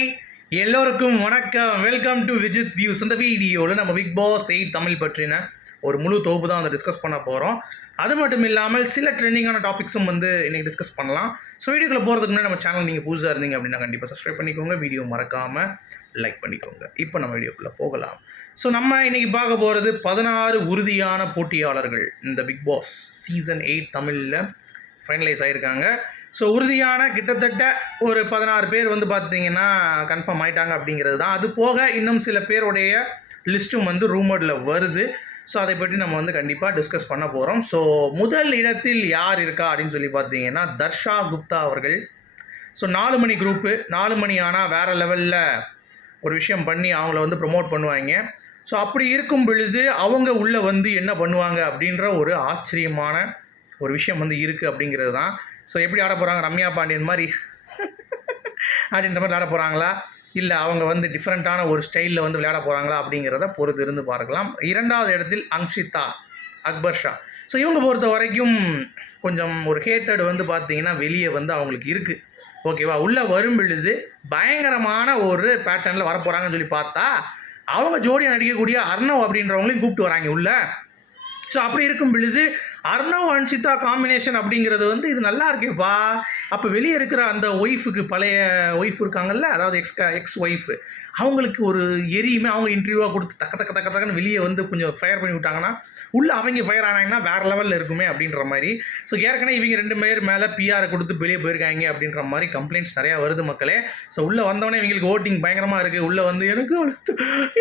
Hi எல்லோருக்கும் வணக்கம். Welcome to Vijith views இந்த வீடியோவில் நம்ம பிக் பாஸ் எயிட் தமிழ் பற்றின ஒரு முழு தொகுப்பு தான் வந்து டிஸ்கஸ் பண்ண போகிறோம் அது மட்டும் இல்லாமல் சில ட்ரெண்டிங்கான டாபிக்ஸும் வந்து இன்றைக்கி டிஸ்கஸ் பண்ணலாம். ஸோ வீடியோக்குள்ளே போகிறதுக்கு முன்னாடி நம்ம சேனல் நீங்கள் புதுசாக இருந்தீங்க அப்படின்னா கண்டிப்பாக சப்ஸ்கிரைப் பண்ணிக்கோங்க. வீடியோ மறக்காமல் லைக் பண்ணிக்கோங்க. இப்போ நம்ம வீடியோக்குள்ளே போகலாம். ஸோ நம்ம இன்றைக்கி பார்க்க போகிறது பதினாறு உறுதியான போட்டியாளர்கள். இந்த பிக் பாஸ் சீசன் எயிட் தமிழில் ஃபைனலைஸ் ஆகியிருக்காங்க ஸோ உறுதியான கிட்டத்தட்ட ஒரு பதினாறு பேர் வந்து பார்த்தீங்கன்னா கன்ஃபார்ம் ஆயிட்டாங்க அப்படிங்கிறது தான். அது போக இன்னும் சில பேருடைய லிஸ்ட்டும் வந்து ரூமர்டில் வருது. ஸோ அதை பற்றி நம்ம வந்து கண்டிப்பாக டிஸ்கஸ் பண்ண போகிறோம் ஸோ முதல் இடத்தில் யார் இருக்கா அப்படின்னு சொல்லி பார்த்தீங்கன்னா தர்ஷா குப்தா அவர்கள். ஸோ நாலு மணி குரூப்பு நாலு மணி ஆனால் வேறு லெவலில் ஒரு விஷயம் பண்ணி அவங்கள வந்து ப்ரொமோட் பண்ணுவாங்க. ஸோ அப்படி இருக்கும் பொழுது அவங்க உள்ளே வந்து என்ன பண்ணுவாங்க அப்படின்ற ஒரு ஆச்சரியமான ஒரு விஷயம் வந்து இருக்குது அப்படிங்கிறது தான். ஸோ எப்படி ஆட போகிறாங்க ரம்யா பாண்டியன் மாதிரி. அப்படின்ற மாதிரி விளையாட போகிறாங்களா இல்லை அவங்க வந்து டிஃப்ரெண்ட்டான ஒரு ஸ்டைலில் வந்து விளையாட போகிறாங்களா அப்படிங்கிறத பொறுத்து இருந்து பார்க்கலாம். இரண்டாவது இடத்தில் அங்ஷிதா அக்பர் ஷா. ஸோ இவங்க பொறுத்த வரைக்கும் கொஞ்சம் ஒரு ஹேட்டட் வந்து பார்த்தீங்கன்னா வெளியே வந்து அவங்களுக்கு இருக்குது ஓகேவா உள்ளே வரும் பொழுது பயங்கரமான ஒரு பேட்டர்னில் வரப்போகிறாங்கன்னு சொல்லி பார்த்தா அவங்க ஜோடியாக நடிக்கக்கூடிய அர்ணவ் அப்படின்றவங்களையும் கூப்பிட்டு வராங்க உள்ள. ஸோ அப்படி இருக்கும் பொழுது அர்ணவ் அன்ஷிதா காம்பினேஷன் அப்படிங்கிறது வந்து இது நல்லா இருக்கேப்பா. அப்போ வெளியே இருக்கிற அந்த ஒய்ஃபுக்கு பழைய ஒய்ஃப் இருக்காங்கல்ல அதாவது எக்ஸ் எக்ஸ் ஒய்ஃப் அவங்களுக்கு ஒரு எரியுமே அவங்க இன்டர்வியூவாக கொடுத்து தக்க தக்க தக்க தக்கன்னு வெளியே வந்து கொஞ்சம் ஃபயர் பண்ணி விட்டாங்கன்னா உள்ளே அவங்க ஃபயர் ஆனாங்கன்னா வேறு லெவலில் இருக்குமே அப்படின்ற மாதிரி. ஸோ ஏற்கனவே இவங்க ரெண்டு பேர் மேலே பிஆரை கொடுத்து வெளியே போயிருக்காங்க அப்படின்ற மாதிரி கம்ப்ளைண்ட்ஸ் நிறையா வருது மக்களே. ஸோ உள்ளே வந்தவொடனே இவங்களுக்கு ஓட்டிங் பயங்கரமாக இருக்குது உள்ளே வந்து எனக்கு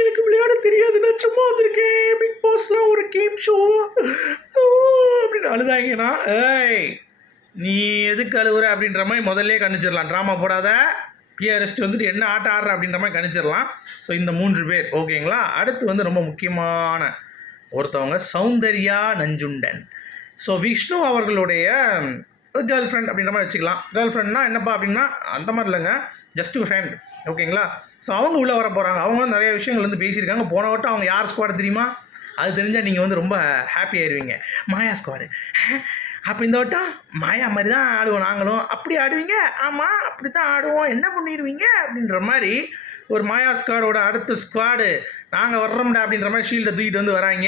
எனக்கு விளையாட தெரியாது. நான் சும்மா வந்திருக்கேன். பிக் பாஸ்லாம் ஒரு கேம் ஷோ அப்படின்னு அழுதாங்கன்னா ஏய் நீ எதுக்கு அழுவுற? அப்படின்ற மாதிரி முதல்ல கணிச்சிடலாம். ட்ராமா போடாத. பிஆர்எஸ்ட் வந்துட்டு என்ன ஆட்டம் ஆடுற அப்படின்ற மாதிரி கணிச்சிடலாம். ஸோ இந்த மூன்று பேர் ஓகேங்களா அடுத்து வந்து ரொம்ப முக்கியமான ஒருத்தவங்க சௌந்தர்யா நஞ்சுண்டன். ஸோ விஷ்ணு அவர்களுடைய கேர்ள் ஃப்ரெண்ட் அப்படின்ற மாதிரி வச்சுக்கலாம். கேர்ள் ஃப்ரெண்ட்னா என்னப்பா அப்படின்னா அந்த மாதிரி இல்லைங்க. ஜஸ்ட் ஃப்ரெண்ட் ஓகேங்களா ஸோ அவங்க உள்ளே வர போகிறாங்க அவங்க நிறைய விஷயங்கள் வந்து பேசியிருக்காங்க. போன வட்டம் அவங்க யார் ஸ்குவாட் தெரியுமா? அது தெரிஞ்சால் நீங்கள் வந்து ரொம்ப ஹாப்பி ஆயிடுவீங்க மாயா ஸ்குவாடு அப்போ இந்த வட்டம்? மாயா மாதிரி தான் ஆடுவோம் நாங்களும். அப்படி ஆடுவீங்க? ஆமாம் அப்படி தான் ஆடுவோம். என்ன பண்ணிடுவீங்க அப்படின்ற மாதிரி ஒரு மாயா ஸ்குவாடோட அடுத்த ஸ்குவாடு நாங்கள் வர்றோம்டா அப்படின்ற மாதிரி ஷீல்டை தூக்கிட்டு வந்து வராங்க.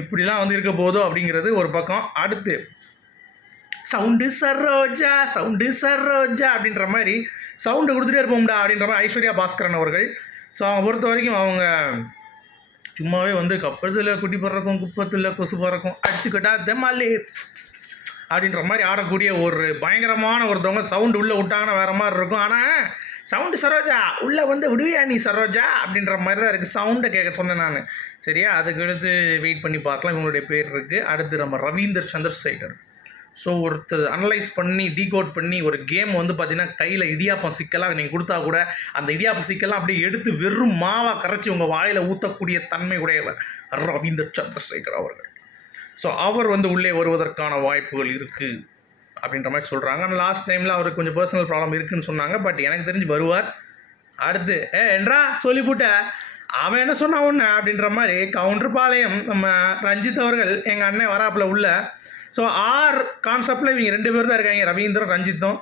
இப்படிலாம் வந்து இருக்க போதோ அப்படிங்கிறது ஒரு பக்கம். அடுத்து சவுண்டு சரோஜா சவுண்டு சரோஜா அப்படின்ற மாதிரி சவுண்டு கொடுத்துட்டே இருப்போம்டா அப்படின்ற மாதிரி ஐஸ்வர்யா பாஸ்கரன் அவர்கள். ஸோ அவங்க பொறுத்த வரைக்கும் அவங்க சும்மாவே வந்து கப்பத்தில் குட்டி பறக்கும் குப்பத்தில் கொசு பறக்கும் அடிச்சுக்கிட்டா தெம்மாலே அப்படின்ற மாதிரி ஆடக்கூடிய ஒரு பயங்கரமான ஒருத்தவங்க சவுண்டு உள்ளே விட்டாங்கன்னா வேறு மாதிரி இருக்கும். ஆனால் சவுண்டு சரோஜா உள்ளே வந்து விடுவியா நீ சரோஜா? அப்படின்ற மாதிரி தான் இருக்குது சவுண்டை கேட்க சொன்னேன் நான். சரியா? அதுக்கு அடுத்து வெயிட் பண்ணி பார்க்கலாம். இவங்களுடைய பேர் இருக்குது அடுத்து நம்ம ரவீந்தர் சந்திரசேகர். ஸோ ஒருத்தர் அனலைஸ் பண்ணி டீகோட் பண்ணி ஒரு கேம் வந்து பார்த்தீங்கன்னா கையில் இடியாப்பம் சிக்கலாக நீங்கள் கொடுத்தா கூட அந்த இடியாப்பம் சிக்கலாம் அப்படியே எடுத்து வெறும் மாவாக கரைச்சி உங்கள் வாயில் ஊற்றக்கூடிய தன்மை உடையவர் ரவீந்தர் சந்திரசேகர் அவர்கள். ஸோ அவர் வந்து உள்ளே வருவதற்கான வாய்ப்புகள் இருக்குது அப்படின்ற மாதிரி சொல்கிறாங்க ஆனால் லாஸ்ட் டைமில் அவருக்கு கொஞ்சம் பர்சனல் ப்ராப்ளம் இருக்குதுன்னு சொன்னாங்க பட் எனக்கு தெரிஞ்சு வருவார். அடுத்து ஏ என்றா சொல்லிவிட்ட அவன் என்ன சொன்னான் ஒன்று அப்படின்ற மாதிரி கவுண்டர் பாளையம் நம்ம ரஞ்சித் அவர்கள் எங்கள் அண்ணன் வராப்பில் உள்ள ஸோ ஆர் கான்செப்டில் இவங்க ரெண்டு பேர் தான் இருக்காங்க. ரவீந்திரம் ரஞ்சித்தும்.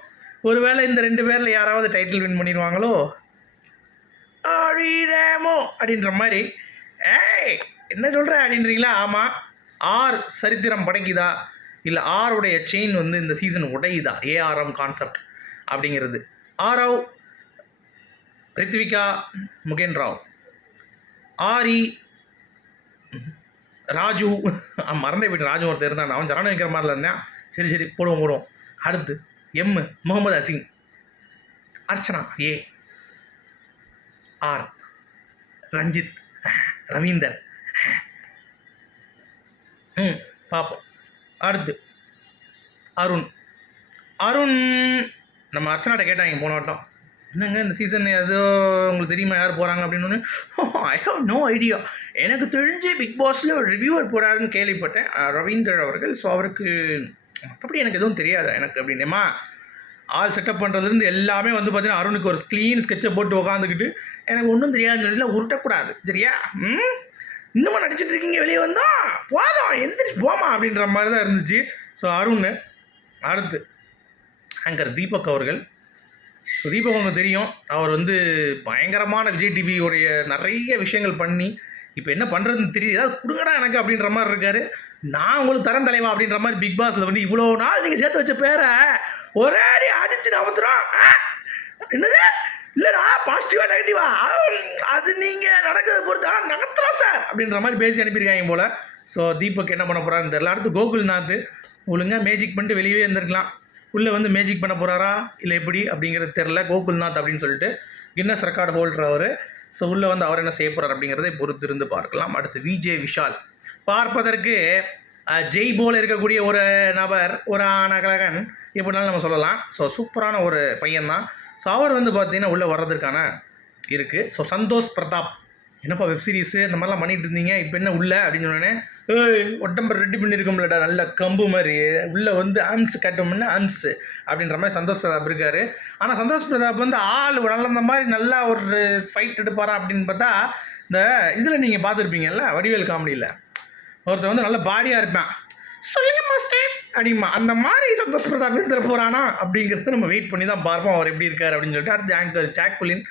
ஒருவேளை இந்த ரெண்டு பேரில் யாராவது டைட்டில் வின் பண்ணிடுவாங்களோ? ஆடிரேமோ அப்படின்ற மாதிரி. ஏய் என்ன சொல்கிற அப்படின்றீங்களா? ஆமாம் ஆர் சரித்திரம் படைக்குதா? இல்லை ஆருடைய செயின் வந்து இந்த சீசன் உடையுதா? ஏஆர்எம் கான்செப்ட் அப்படிங்கிறது. ஆரவ் ரித்விகா முகேன் ராவ். ஆரி ராஜு மறந்தே போயிட்டு ராஜு ஒருத்தர் இருந்தான். அவன் சரணம் வைக்கிற மாதிரில இருந்தேன். சரி சரி போடுவோம் போடுவோம். அடுத்து எம் முகமது அசிங் அர்ச்சனா ஏ ஆர் ரஞ்சித். ரவீந்தர். ம் பார்ப்போம். அடுத்து அருண். அருண். நம்ம அர்ச்சனாட்ட கேட்டாங்க போன வட்டம். என்னங்க இந்த சீசன் ஏதோ உங்களுக்கு தெரியுமா யார் போகிறாங்க அப்படின்னு? ஐ ஹவ் நோ ஐடியா எனக்கு தெரிஞ்சு பிக் பாஸில் ஒரு ரிவ்யூவர் போகிறாருன்னு கேள்விப்பட்டேன். ரவீந்தர் அவர்கள். ஸோ அவருக்கு மற்றபடி எனக்கு எதுவும் தெரியாது எனக்கு அப்படின்னேம்மா? ஆள் செட்டப் பண்ணுறதுலேருந்து எல்லாமே வந்து பார்த்தீங்கன்னா அருணுக்கு ஒரு க்ளீன் ஸ்கெட்சை போட்டு உக்காந்துக்கிட்டு எனக்கு ஒன்றும் தெரியாதுன்னு சொல்லி உருட்டக்கூடாது. சரியா? ம்? இன்னுமா நடிச்சிட்டு இருக்கீங்க வெளியே வந்தோம் போதும் எந்திரிச்சு போமா? அப்படின்ற மாதிரி தான் இருந்துச்சு. ஸோ அருண் அடுத்து ஆங்கர் தீபக் அவர்கள். ஸோ தீபக் உங்களுக்கு தெரியும். அவர் வந்து பயங்கரமான விஜய் டிவியோடைய நிறைய விஷயங்கள் பண்ணி இப்போ என்ன பண்ணுறதுன்னு தெரியுது கொடுங்கடா எனக்கு அப்படின்ற மாதிரி இருக்காரு. நான் உங்களுக்கு தரம் தலைவா அப்படின்ற மாதிரி பிக் பாஸில் வந்து இவ்வளோ நாள் நீங்கள் சேர்த்து வச்ச பேரை ஒரே அடி அடிச்சு நவத்துறோம் என்னது? இல்லைடா பாசிட்டிவா நெகட்டிவா அது நீங்கள் நடக்கிறத பொறுத்து ஆனால் சார் அப்படின்ற மாதிரி பேசி அனுப்பியிருக்காங்க போல். ஸோ தீபக் என்ன பண்ண போகிறான்னு தெரியல. அடுத்து கோகுல்நாத். ஒழுங்காக மேஜிக் பண்ணிட்டு வெளியவே இருந்திருக்கலாம். உள்ளே வந்து மேஜிக் பண்ண போகிறாரா இல்லை எப்படி? அப்படிங்கிறது தெரில கோகுல்நாத் அப்படின்னு சொல்லிட்டு கின்னஸ் ரெக்கார்டு ஹோல்டர் அவர் ஸோ உள்ளே வந்து அவர் என்ன செய்ய போகிறார் அப்படிங்கிறதை பொறுத்திருந்து பார்க்கலாம். அடுத்து விஜே விஷால். பார்ப்பதற்கு ஜெய் போல் இருக்கக்கூடிய ஒரு நபர் ஒரு ஆனகலகன் எப்படினாலும் நம்ம சொல்லலாம். ஸோ சூப்பரான ஒரு பையன்தான். ஸோ அவர் வந்து பார்த்திங்கன்னா உள்ளே வர்றதுக்கான இருக்குது ஸோ சந்தோஷ் பிரதாப். என்னப்பா வெப் சீரிஸு இந்த மாதிரிலாம் பண்ணிட்டு இருந்தீங்க இப்போ என்ன உள்ள? அப்படின்னு சொன்னோடனே ஏய் ஒட்டம்பர் ரெடி பண்ணியிருக்கோம்லடா நல்ல கம்பு மாதிரி. உள்ளே வந்து ஆம்ஸ் கட்டோம்னா ஆம்ஸ் அப்படின்ற மாதிரி சந்தோஷ் பிரதாப் இருக்கார். ஆனால் சந்தோஷ் பிரதாப் வந்து ஆள் நல்ல மாதிரி நல்லா ஒரு ஃபைட் எடுப்பாரா அப்படின்னு பார்த்தா இந்த இதில் நீங்கள் பார்த்துருப்பீங்கல்ல வடிவேல் காமெடியில். ஒருத்தன் வந்து நல்ல பாடியாக இருப்பான். சொல்லுங்க மாஸ்டர் அப்படிமா அந்த மாதிரி சந்தோஷ் பிரதாப் இருந்துட போகிறானா அப்படிங்கிறது நம்ம வெயிட் பண்ணி தான் பார்ப்போம் அவர் எப்படி இருக்கார் அப்படின்னு சொல்லிட்டு அடுத்து ஆங்கர் ஜாக்குலின்.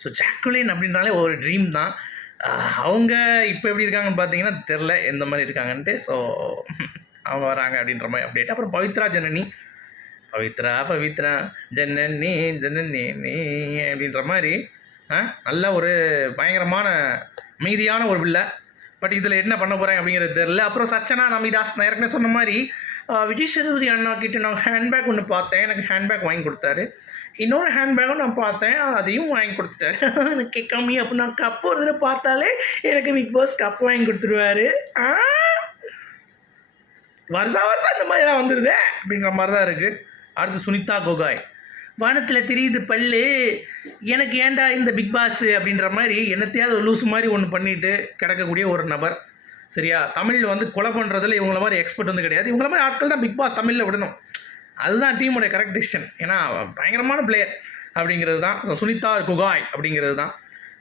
ஸோ ஜாக்குலின் அப்படின்னாலே ஒரு ட்ரீம் தான். அவங்க இப்போ எப்படி இருக்காங்கன்னு பார்த்தீங்கன்னா தெரில எந்த மாதிரி இருக்காங்கன்ட்டு. ஸோ அவங்க வராங்க அப்படின்ற மாதிரி அப்டேட் அப்புறம் பவித்ரா ஜனனி. பவித்ரா பவித்ரா ஜனனி ஜனனி நீ அப்படின்ற மாதிரி நல்ல ஒரு பயங்கரமான அமைதியான ஒரு பிள்ளை. பட் இதில் என்ன பண்ண போகிறாங்க அப்படிங்கிறது தெரில அப்புறம் சச்சனா நமிதாஸ் நான் ஏற்கனவே சொன்ன மாதிரி விஜய் சேதுபதி அண்ணா கிட்ட நான் ஹேண்ட்பேக் ஒன்று பார்த்தேன். எனக்கு ஹேண்ட்பேக் வாங்கி கொடுத்தாரு. இன்னொரு ஹேண்ட்பேக்கும் நான் பார்த்தேன். அதையும் வாங்கி கொடுத்துட்டாரு எனக்கு கம்மி அப்போ நான் கப்பு ஒரு இதில் பார்த்தாலே எனக்கு பிக் பாஸ் கப் வாங்கி கொடுத்துருவாரு. ஆ? வருஷா வருஷம் இந்த மாதிரி தான் வந்துடுதே அப்படிங்கிற மாதிரி தான் இருக்குது அடுத்து சுனிதா கோகாய். வானத்தில் தெரியுது பல்லு. எனக்கு ஏன்டா இந்த பிக் பாஸ் அப்படின்ற மாதிரி என்னத்தையாவது ஒரு லூஸ் மாதிரி ஒன்று பண்ணிட்டு கிடக்கக்கூடிய ஒரு நபர். சரியா? தமிழில் வந்து கொலை பண்ணுறதுல இவங்கள மாதிரி எக்ஸ்பர்ட் வந்து கிடையாது. இவங்கள மாதிரி ஆட்கள் தான் பிக் பாஸ் தமிழில் விடணும். அதுதான் டீமோட கரெக்ட் டிசிஷன் ஏன்னா பயங்கரமான பிளேயர் அப்படிங்கிறது தான். ஸோ சுனிதா குகாய் அப்படிங்கிறது தான்.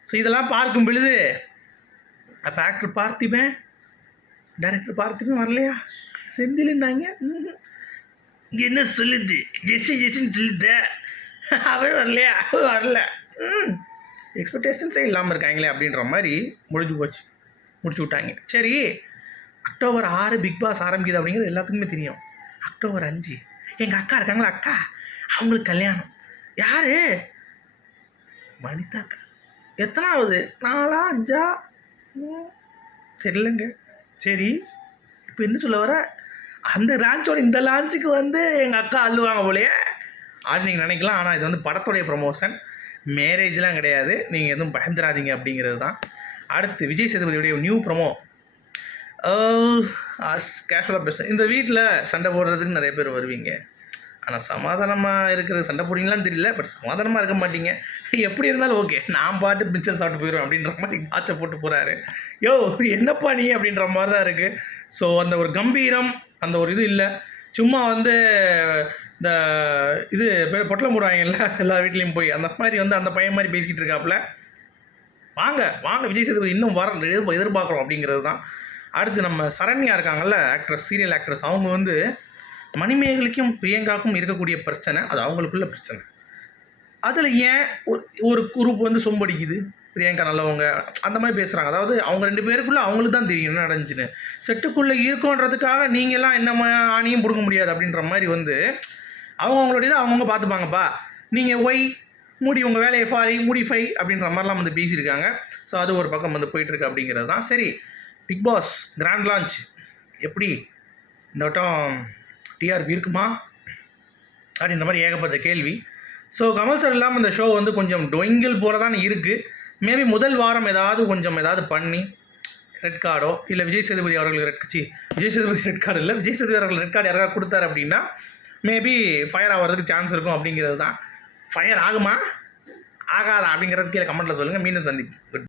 ஸோ இதெல்லாம் பார்க்கும் பொழுது அப்போ ஆக்டர் பார்த்திபன் டேரக்டர் பார்த்திபன் வரலையா? செந்தில்னாங்க என்ன சொல்லுது? ஜெஸ்ஸி ஜெஸ்ஸின்னு சொல்லுத. அவன் வரலையா? அவன் வரல. எக்ஸ்பெக்டேஷன்ஸே இல்லாமல் இருக்காங்களே அப்படின்ற மாதிரி முடிஞ்சு போச்சு. முடிச்சு விட்டாங்க. சரி அக்டோபர் ஆறு பிக் பாஸ் ஆரம்பிக்குது அப்படிங்கிறது எல்லாத்துக்குமே தெரியும். அக்டோபர் அஞ்சு. எங்கள் அக்கா இருக்காங்களா? அக்கா அவங்களுக்கு கல்யாணம். யாரு? வனிதா அக்கா. எத்தனாவது? நாலா அஞ்சா? தெரியலங்க. சரி இப்போ என்ன சொல்ல வர? அந்த லான்ச்சோட இந்த லான்ச்சுக்கு வந்து எங்கள் அக்கா அள்ளுவாங்க போலயே. அப்படின்னு நீங்கள் நினைக்கலாம். ஆனால் இது வந்து படத்துடைய ப்ரமோஷன் மேரேஜ்லாம் கிடையாது. நீங்கள் எதுவும் பயந்துடாதீங்க அப்படிங்கிறது தான் அடுத்து விஜய் சேதுபதியுடைய நியூ ப்ரமோ கேஷுவலாக பேச இந்த வீட்டில் சண்டை போடுறதுக்கு நிறைய பேர் வருவீங்க. ஆனால் சமாதானமாக இருக்கிற சண்டை போடுறீங்களான்னு தெரியல பட் சமாதானமாக இருக்க மாட்டீங்க. எப்படி இருந்தாலும் ஓகே நான் பாட்டு பிக்சர் சாப்பிட்டு போயிடுவேன் அப்படின்ற மாதிரி ஆச்சை போட்டு போகிறாரு யோ என்னப்பா நீ அப்படின்ற மாதிரி தான் இருக்குது ஸோ அந்த ஒரு கம்பீரம் அந்த ஒரு இது இல்லை. சும்மா வந்து இந்த இது பெ- பொட்டலம் போடுவாங்கல்ல எல்லா வீட்லேயும் போய் அந்த மாதிரி வந்து அந்த பையன் மாதிரி பேசிகிட்டு இருக்காப்புல. வாங்க வாங்க விஜய் சேதுபதி இன்னும் வர எதிர்பார்க்குறோம் அப்படிங்கிறது தான். அடுத்து நம்ம சரண்யா இருக்காங்கல்ல ஆக்ட்ரஸ் சீரியல் ஆக்ட்ரஸ் அவங்க வந்து மணிமேகலைக்கும் பிரியங்காக்கும் இருக்கக்கூடிய பிரச்சனை அது அவங்களுக்குள்ள பிரச்சனை. அதில் ஏன் ஒரு ஒரு குரூப் வந்து சொம்படிக்குது? பிரியங்கா நல்லவங்க அந்த மாதிரி பேசுகிறாங்க அதாவது அவங்க ரெண்டு பேருக்குள்ளே அவங்களுக்கு தான் தெரியும் என்ன நடந்துச்சுன்னு. செட்டுக்குள்ளே இருக்கோன்றதுக்காக நீங்கள்லாம் என்ன ஆணியும் பிடுங்க முடியாது அப்படின்ற மாதிரி வந்து அவங்க அவங்களுடைய இதை அவங்கவுங்க பார்த்துப்பாங்கப்பா. நீங்கள் ஒய் மூடி உங்கள் வேலையை ஃபாரி மூடி ஃபை அப்படின்ற மாதிரிலாம் வந்து பேசியிருக்காங்க. ஸோ அது ஒரு பக்கம் வந்து போயிட்டுருக்கு அப்படிங்கிறது தான். சரி பிக் பாஸ் கிராண்ட் லான்ச் எப்படி? இந்த வட்டம் டிஆர்பி இருக்குமா? அப்படின்ற மாதிரி ஏகப்பட்ட கேள்வி. ஸோ கமல் சார் இல்லாமல் இந்த ஷோ வந்து கொஞ்சம் டொங்கிள் போல தான் இருக்குது மேபி முதல் வாரம் ஏதாவது கொஞ்சம் ஏதாவது பண்ணி ரெட் கார்டோ இல்லை விஜய் சேதுபதி அவர்களுக்கு ரெட் சி விஜய் சேதுபதி ரெட் கார்டு இல்லை விஜய் சேதுபதி அவர்கள் ரெட் கார்டு யாராவது கொடுத்தாரு அப்படின்னா மேபி ஃபயர் ஆகிறதுக்கு சான்ஸ் இருக்கும் அப்படிங்கிறது தான் ஃபயர் ஆகுமா? ஆகாதா அப்படிங்கிறது கீழே கமெண்ட்டில் சொல்லுங்கள் மீண்டும் சந்திப்பு